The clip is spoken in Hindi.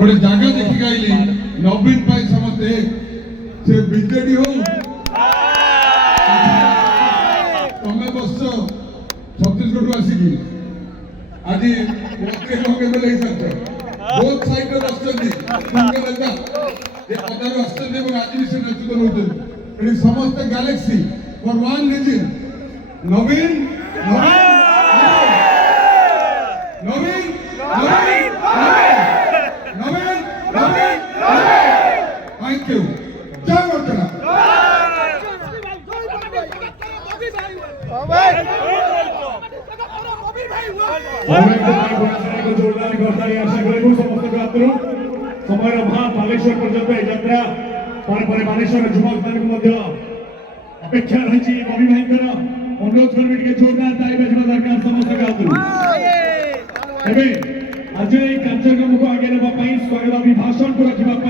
गोटे जगह देखी गाइली नवीन पाई समस्ते से बीजेडी हो तमें बस छत्तीसगढ़ आसिकी आज मंत्री लोग बहुत साइड नेता पदार आज भी से नेतृत्व नौ समस्त गैलेक्सी फॉर वन रीजन नवीन नवीन नवीन नवीन नवीन थैंक यू जय वर्तना जोरदार करताली आशा करू समस्त आपको समय अभाव बालेश्वर पर्यंत ए यात्रा पर बालेश्वर जुमक मान अपेक्षा रही बबी भाई अनुरोध करेंगे जोरदार ताली बजा दरकार समस्त आज कार्यक्रम को आगे ना स्वागत अभिभाषण को रखा